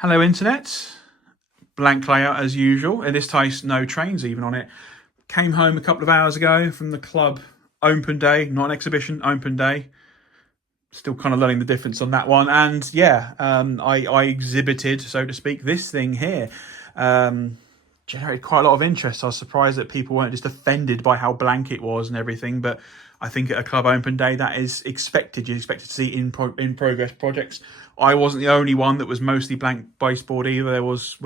Hello, Internet. Blank layout as usual. In this case, no trains even on it. Came home a couple of hours ago from the club open day, not an exhibition, open day. Still kind of learning the difference on that one. And yeah, I exhibited, so to speak, this thing here. Generated quite a lot of interest. I was surprised that people weren't just offended by how blank it was and everything. But I think at a club open day, that is expected. You expect to see in progress projects. I wasn't the only one that was mostly blank baseboard either. There was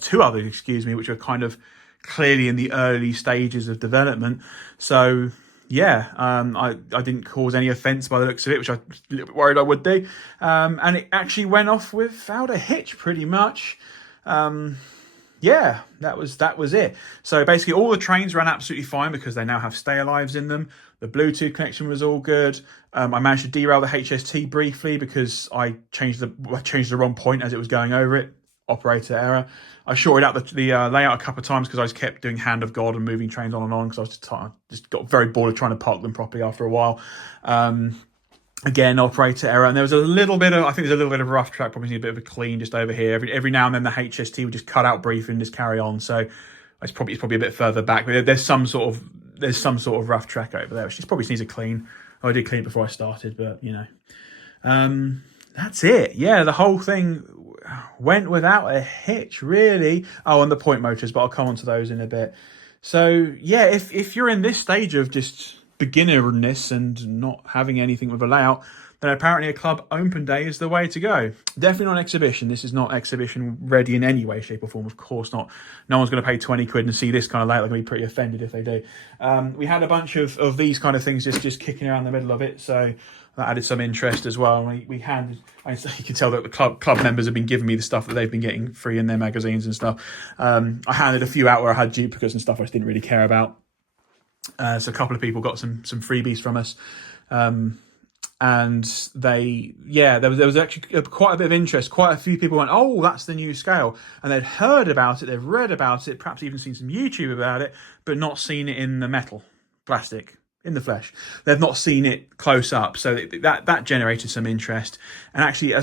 two others, excuse me, which were kind of clearly in the early stages of development. So yeah, I didn't cause any offence by the looks of it, which I was a little bit worried I would do. And it actually went off without a hitch, pretty much. Yeah, that was it. So basically all the trains ran absolutely fine because they now have stay alives in them. The Bluetooth connection was all good. I managed to derail the HST briefly because I changed the wrong point as it was going over it. Operator error. I shorted out the layout a couple of times because I just kept doing Hand of God and moving trains on and on because I was just got very bored of trying to park them properly after a while. Again, operator error, and there was a little bit of, I think there's a little bit of rough track, probably need a bit of a clean just over here. Every now and then the HST would just cut out briefly and just carry on. So it's probably a bit further back. But there's some sort of rough track over there, which just probably needs a clean. I did clean it before I started, but you know, that's it. Yeah, the whole thing went without a hitch, really. Oh, and the point motors, but I'll come on to those in a bit. So yeah, if you're in this stage of just beginnerness and not having anything with a layout, then apparently a club open day is the way to go. Definitely not an exhibition. This is not exhibition ready in any way, shape or form. Of course not. No one's going to pay 20 quid and see this kind of layout. They're going to be pretty offended if they do. We had a bunch of these kind of things just kicking around the middle of it. So that added some interest as well. We handed, you can tell that the club members have been giving me the stuff that they've been getting free in their magazines and stuff. I handed a few out where I had duplicates and stuff I just didn't really care about. So a couple of people got some freebies from us. And there was actually quite a bit of interest. Quite a few people went, oh, that's the new scale. And they'd heard about it, they've read about it, perhaps even seen some YouTube about it, but not seen it in the metal, plastic, in the flesh. They've not seen it close up. So that generated some interest. And actually, I'm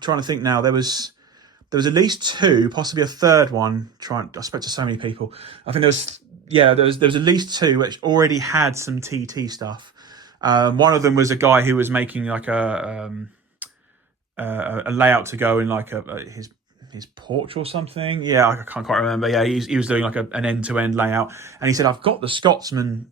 trying to think now, there was at least two, possibly a third one. I spoke to so many people. I think there was at least two which already had some TT stuff. One of them was a guy who was making like a layout to go in like his porch or something. Yeah, I can't quite remember. Yeah, he was doing like an end-to-end layout, and he said, "I've got the Scotsman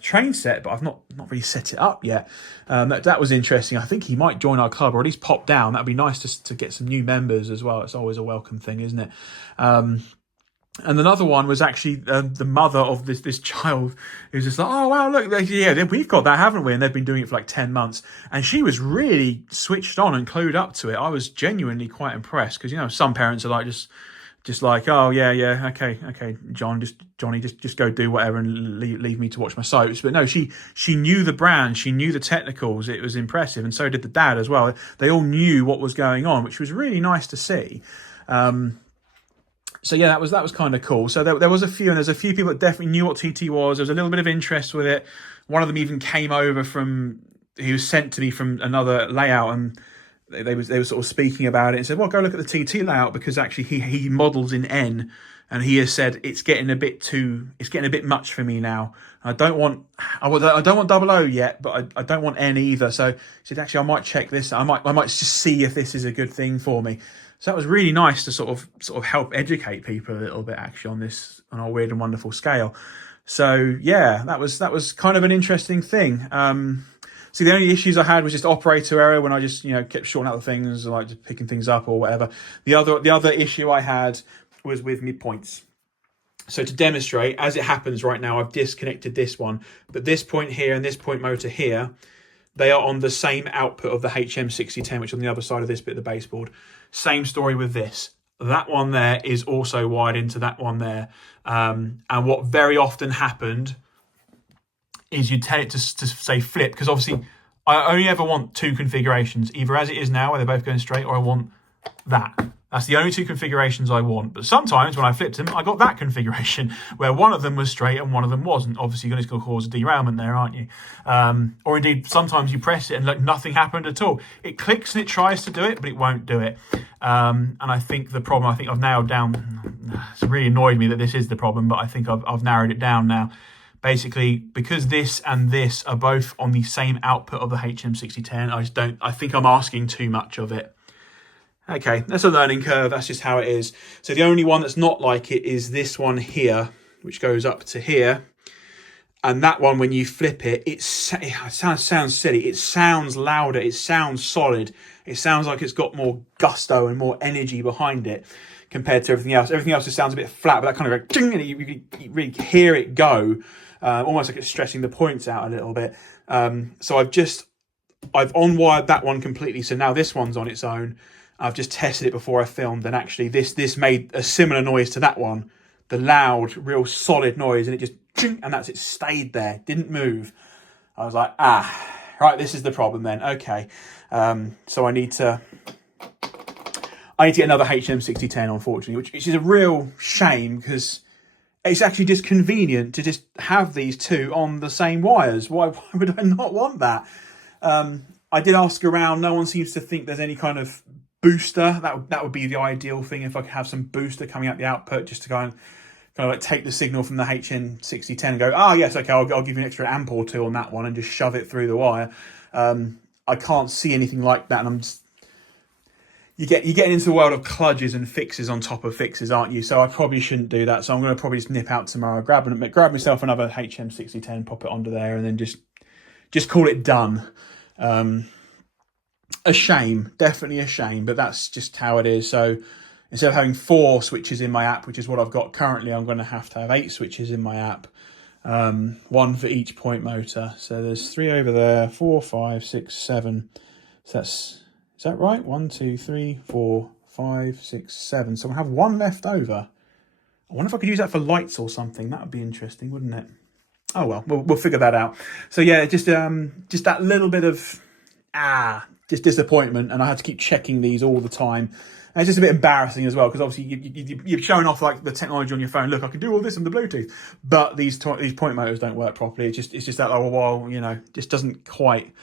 train set, but I've not really set it up yet." That was interesting. I think he might join our club or at least pop down. That'd be nice to get some new members as well. It's always a welcome thing, isn't it? And another one was actually the mother of this child who's just like, oh, wow, look, we've got that, haven't we? And they've been doing it for like 10 months. And she was really switched on and clued up to it. I was genuinely quite impressed because, some parents are like, just like, oh, yeah, okay, Johnny, just go do whatever and leave me to watch my soaps. But no, she knew the brand, she knew the technicals. It was impressive. And so did the dad as well. They all knew what was going on, which was really nice to see. So yeah, that was kind of cool. So there was a few, and there's a few people that definitely knew what TT was. There was a little bit of interest with it. One of them even came over he was sent to me from another layout, and they were sort of speaking about it and said, well, go look at the TT layout because actually he models in N, and he has said it's getting a bit much for me now. I don't want 00 yet, but I don't want N either. So he said, actually, I might check this. I might just see if this is a good thing for me. So that was really nice to sort of help educate people a little bit actually on our weird and wonderful scale. So yeah, that was kind of an interesting thing. See, the only issues I had was just operator error when I just kept shorting out the things, like just picking things up or whatever. The other issue I had was with midpoints. So to demonstrate, as it happens right now, I've disconnected this one, but this point here and this point motor here, they are on the same output of the HM6010, which is on the other side of this bit of the baseboard. Same story with this. That one there is also wired into that one there. And what very often happened is you tell it to say flip, because obviously I only ever want two configurations, either as it is now, where they're both going straight, or I want That's the only two configurations I want. But sometimes when I flipped them, I got that configuration where one of them was straight and one of them wasn't. Obviously, you're going to cause a derailment there, aren't you? Or indeed, sometimes you press it and look, nothing happened at all. It clicks and it tries to do it, but it won't do it. And I think the problem, I think I've nailed down, it's really annoyed me that this is the problem, but I think I've narrowed it down now. Basically, because this and this are both on the same output of the HM6010, I think I'm asking too much of it. Okay, that's a learning curve. That's just how it is. So the only one that's not like it is this one here, which goes up to here. And that one, when you flip it, it sounds silly. It sounds louder. It sounds solid. It sounds like it's got more gusto and more energy behind it compared to everything else. Everything else just sounds a bit flat, but that kind of like, ding, and you really hear it go, almost like it's stressing the points out a little bit. So I've on-wired that one completely. So now this one's on its own. I've just tested it before I filmed, and actually this made a similar noise to that one, the loud, real solid noise, and it just, and that's it, stayed there, didn't move. I was like, right, this is the problem then. Okay, so I need to get another HM6010, unfortunately, which is a real shame because it's actually just convenient to just have these two on the same wires. Why would I not want that? I did ask around. No one seems to think there's any kind of booster. That would be the ideal thing, if I could have some booster coming out the output just to kind of like take the signal from the HM6010 and go, yes, okay, I'll give you an extra amp or two on that one and just shove it through the wire. I can't see anything like that, and I'm just, you're getting into a world of kludges and fixes on top of fixes, aren't you? So I probably shouldn't do that. So I'm going to probably just nip out tomorrow, grab myself another HM6010, pop it onto there, and then just call it done. A shame, definitely a shame, but that's just how it is. So instead of having 4 switches in my app, which is what I've got currently, I'm going to have 8 switches in my app, 1 for each point motor. So there's 3 over there, 4, 5, 6, 7. So is that right? 1, 2, 3, 4, 5, 6, 7. So I have 1 left over. I wonder if I could use that for lights or something. That would be interesting, wouldn't it? Oh well, we'll figure that out. So yeah, just that little bit of just disappointment, and I had to keep checking these all the time. And it's just a bit embarrassing as well, because obviously you're showing off like the technology on your phone. Look, I can do all this on the Bluetooth, but these point motors don't work properly. It's just that, just doesn't quite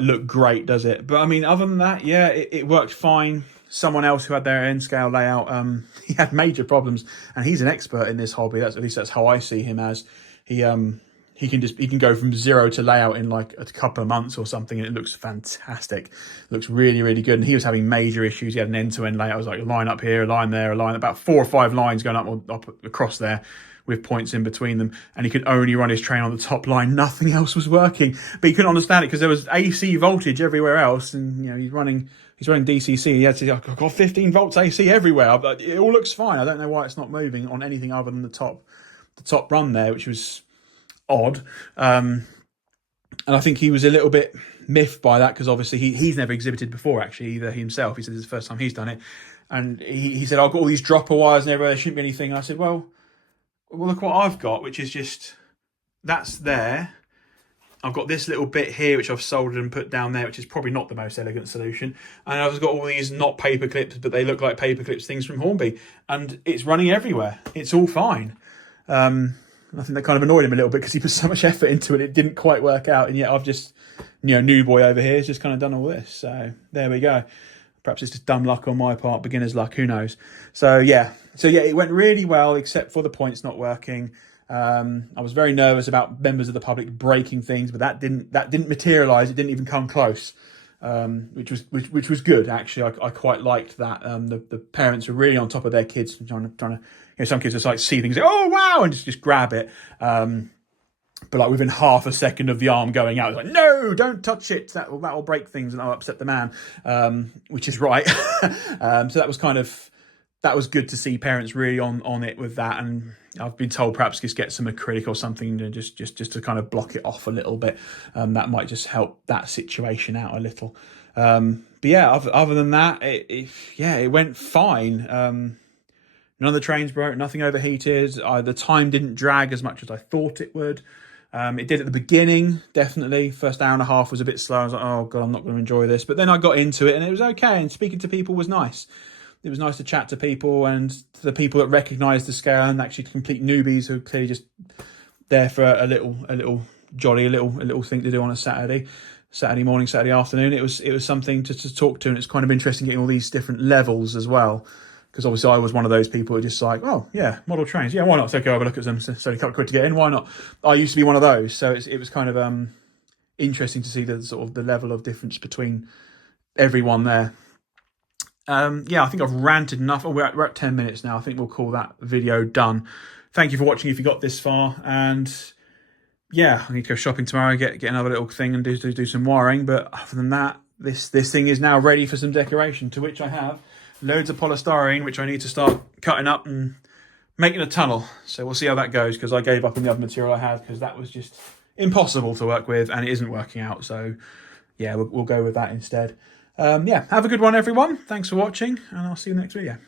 look great, does it? But I mean, other than that, yeah, it worked fine. Someone else who had their N-scale layout, he had major problems, and he's an expert in this hobby. At least that's how I see him as. He can go from 0 to layout in like a couple of months or something, and it looks fantastic. It looks really, really good. And he was having major issues. He had an end-to-end layout. It was like a line up here, a line there, a line, about 4 or 5 lines going up across there with points in between them. And he could only run his train on the top line. Nothing else was working. But he couldn't understand it because there was AC voltage everywhere else. And, he's running DCC. He had to say, I've got 15 volts AC everywhere. But it all looks fine. I don't know why it's not moving on anything other than the top run there, which was odd. And I think he was a little bit miffed by that, because obviously he's never exhibited before, actually, either himself. He said it's the first time he's done it. And he said, I've got all these dropper wires and everywhere, there shouldn't be anything. And I said, well, look what I've got, which is just, that's there. I've got this little bit here, which I've soldered and put down there, which is probably not the most elegant solution. And I've got all these not paper clips, but they look like paper clips things from Hornby. And it's running everywhere. It's all fine. I think that kind of annoyed him a little bit because he put so much effort into it. It didn't quite work out. And yet I've just, new boy over here has just kind of done all this. So there we go. Perhaps it's just dumb luck on my part, beginner's luck, who knows. So yeah, it went really well, except for the points not working. I was very nervous about members of the public breaking things, but that didn't materialise. It didn't even come close, which was good, actually. I quite liked that. The parents were really on top of their kids, trying to some kids just like see things, like, oh wow, and just grab it. But like within half a second of the arm going out, it's like, no, don't touch it. That will break things and I'll upset the man, which is right. So that was good to see parents really on it with that. And I've been told perhaps just get some acrylic or something to just to kind of block it off a little bit. That might just help that situation out a little. But yeah, other than that, it went fine. None of the trains broke, nothing overheated. The time didn't drag as much as I thought it would. It did at the beginning, definitely. First hour and a half was a bit slow. I was like, oh God, I'm not going to enjoy this. But then I got into it and it was okay. And speaking to people was nice. It was nice to chat to people and to the people that recognised the scale and actually complete newbies who are clearly just there for a little jolly, a little thing to do on a Saturday morning, Saturday afternoon. It was something to talk to, and it's kind of interesting getting all these different levels as well. Because obviously I was one of those people who just like, oh yeah, model trains, yeah, why not? So go have a look at them. So only a couple of quid to get in, why not? I used to be one of those, so it was kind of interesting to see the sort of the level of difference between everyone there. Yeah, I think I've ranted enough. Oh, we're at 10 minutes now. I think we'll call that video done. Thank you for watching if you got this far, and yeah, I need to go shopping tomorrow, get another little thing and do some wiring. But other than that, this thing is now ready for some decoration, to which I have loads of polystyrene, which I need to start cutting up and making a tunnel. So we'll see how that goes, because I gave up on the other material I had because that was just impossible to work with and it isn't working out. So yeah, we'll go with that instead. Yeah, have a good one, everyone. Thanks for watching, and I'll see you in the next video.